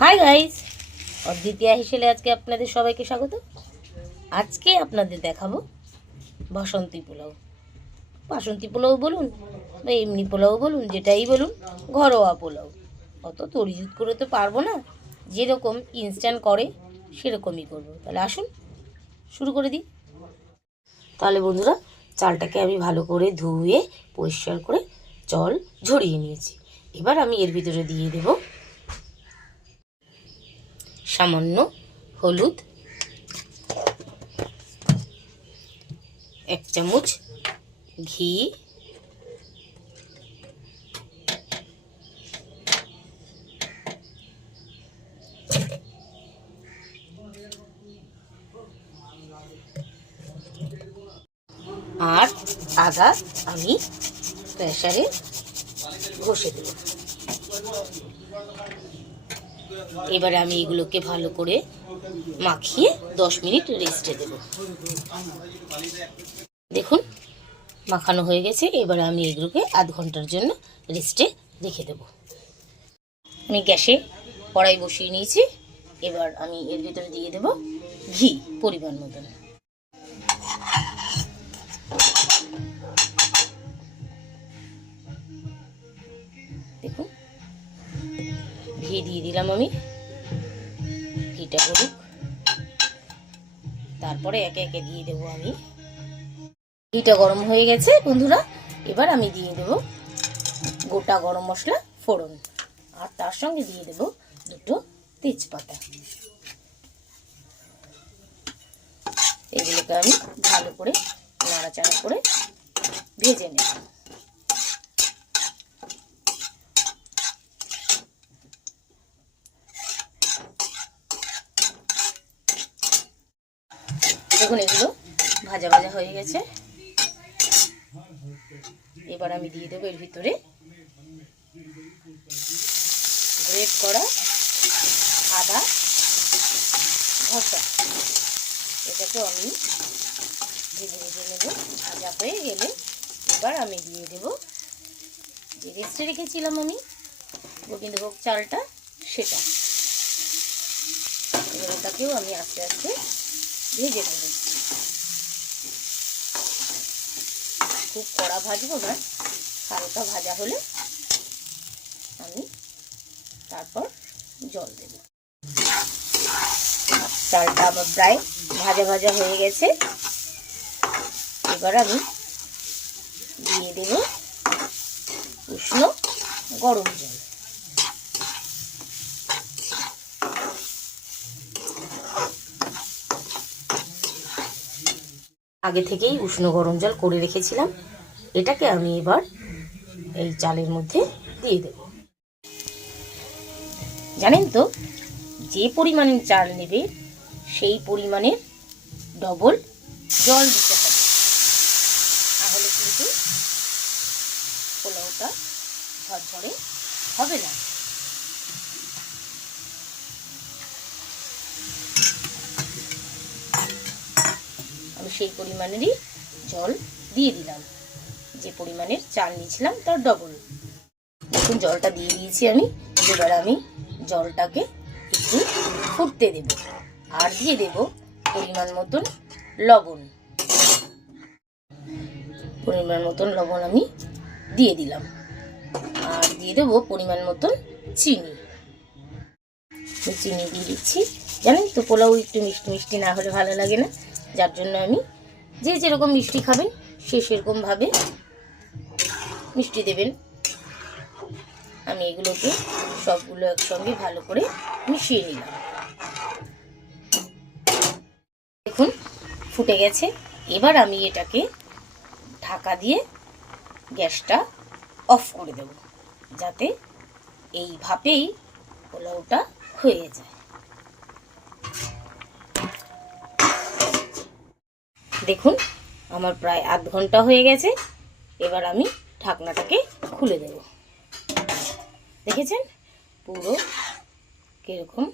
Hi guys, অদ্বিতীয়া হিসেলে আজকে আপনাদের সবাইকে স্বাগত। আজকে আপনাদের দেখাবো বাসন্তী পোলাও। বাসন্তী পোলাও বলুন বা এমনি পোলাও বলুন, যেটাই বলুন, ঘরোয়া পোলাও। অত তরিজুত করে তো পারবো না, যেরকম ইনস্ট্যান্ট করে সেরকমই করব। তাহলে আসুন শুরু করে দিই। তাহলে বন্ধুরা, চালটাকে আমি ভালো করে ধুয়ে পরিষ্কার করে জল ঝরিয়ে নিয়েছি। এবার আমি এর ভিতরে দিয়ে দেব সামান্য হলুদ, 1 চামচ ঘি, আর আদা আমি প্রেসারে ঘষে দেব। এবারে আমি এগুলোকে ভালো করে মাখিয়ে 10 মিনিট রেস্টে দেব। দেখুন মাখানো হয়ে গেছে। এবারে আমি এগুলোকে আধ ঘন্টার জন্য রেস্টে রেখে দেব। আমি গ্যাসে কড়াই বসিয়ে নিয়েছি। এবার আমি এর ভিতরে দিয়ে দেব ঘি পরিমাণ মতন। দেখুন ঘি দিয়ে দিলাম আমি। ঘিটা হলুক, তারপরে একে একে দিয়ে দেবো আমি। ঘিটা গরম হয়ে গেছে বন্ধুরা। এবার আমি দিয়ে দেব গোটা গরম মশলা ফোড়ন, আর তার সঙ্গে দিয়ে দেব 2টো তেজপাতা। এগুলোকে আমি ভালো করে নাড়াচাড়া করে ভেজে নেব। দেখুন এগুলো ভাজা ভাজা হয়ে গেছে। এবার আমি দিয়ে দেবো এর ভিতরে গ্রেট করা আদা ঘষা। এটাকেও আমি ভেজে ভেজে নেব। ভাজা হয়ে গেলে এবার আমি দিয়ে দেব যে রেস্টে রেখেছিলাম আমি গোবিন্দভোগ চালটা, সেটা। এবার ওটাকেও আমি আস্তে আস্তে ভেজে নেব। খুব কড়া ভাজবো না, হালকা ভাজা হলে আমি তারপর জল দেব। চালটা আমার প্রায় ভাজা ভাজা হয়ে গেছে। এবার আমি দিয়ে দেব উষ্ণ গরম জল। আগে থেকেই উষ্ণ গরম জল করে রেখেছিলাম। এটাকে আমি এবার এই চালের মধ্যে দিয়ে দেব। জানেন তো, যে পরিমাণে চাল নেবে সেই পরিমাণের ডবল জল দিতে হবে, তাহলে কিন্তু পোলাওটা ঝরঝরে হবে না। আমি সেই পরিমাণেরই জল দিয়ে দিলাম, যে পরিমাণের চাল নিয়েছিলাম তার ডবল। দেখুন জলটা দিয়ে দিয়েছি আমি। এবার আমি জলটাকে একটু ফুটতে দেব, আর দিয়ে দেব পরিমাণ মতন লবণ। পরিমাণ মতন লবণ আমি দিয়ে দিলাম, আর দিয়ে দেবো পরিমাণ মতন চিনি। চিনি দিয়ে দিচ্ছি। জানেন তো পোলাও একটু মিষ্টি মিষ্টি না হলে ভালো লাগে না, যার জন্য আমি যে যেরকম মিষ্টি খাবেন সে সেরকমভাবে মিষ্টি দেবেন। আমি এগুলোকে সবগুলো একসঙ্গে ভালো করে মিশিয়ে নিলাম। দেখুন ফুটে গেছে। এবার আমি এটাকে ঢাকা দিয়ে গ্যাসটা অফ করে দেব, যাতে এই ভাপেই পোলাওটা হয়ে যায়। দেখুন আমার প্রায় আধ ঘন্টা হয়ে গেছে। এবার আমি ঢাকনাটাকে খুলে দেব। দেখেছেন পুরো কিরকম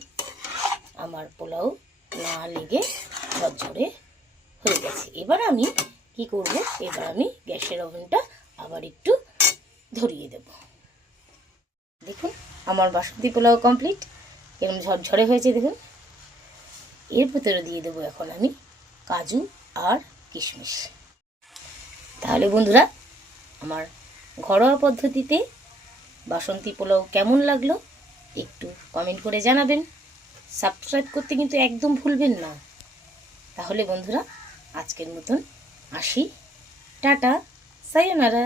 আমার পোলাও না লেগে ঝরঝরে হয়ে গেছে। এবার আমি কি করব, এবার আমি গ্যাসের ওভেনটা আবার একটু ধরিয়ে দেব। দেখুন আমার বাসন্তী পোলাও কমপ্লিট। এরকম ঝরঝরে হয়েছে দেখুন। এর ভেতরে দিয়ে দেবো এখন আমি কাজু আর কিশমিশ। তাহলে বন্ধুরা, আমার ঘরোয়া পদ্ধতিতে বাসন্তী পোলাও কেমন লাগলো একটু কমেন্ট করে জানাবেন। সাবস্ক্রাইব করতে কিন্তু একদম ভুলবেন না। তাহলে বন্ধুরা, আজকের মতন আসি। টাটা, সায়োনারা।